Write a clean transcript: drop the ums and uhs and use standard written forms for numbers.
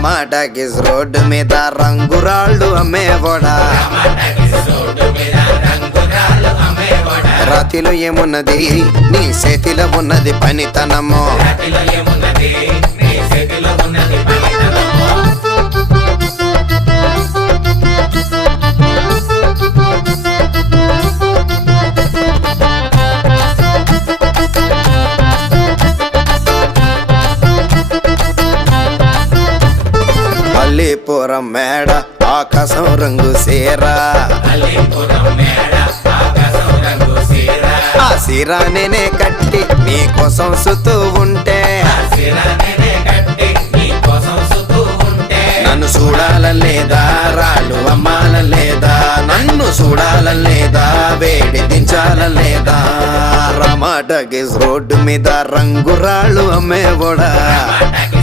టమాటాకిస్ road మీద రంగురాళ్ళు అమ్మేవాడా రాతిలో ఏమున్నది నీ చేతిలో ఉన్నది పనితనము అల్లీపురం మేడ ఆకాశం రంగు సీరా ఆ సీరా నేనే కట్టి నీకోసం సుతూ ఉంటే నన్ను చూడాలలేదా రాళ్ళు అమ్మాలలేదా నన్ను చూడాలలేదా వేడి దించాలలేదా టమాటాకిస్ రోడ్డు మీద రంగురాళ్ళు అమ్మేవాడా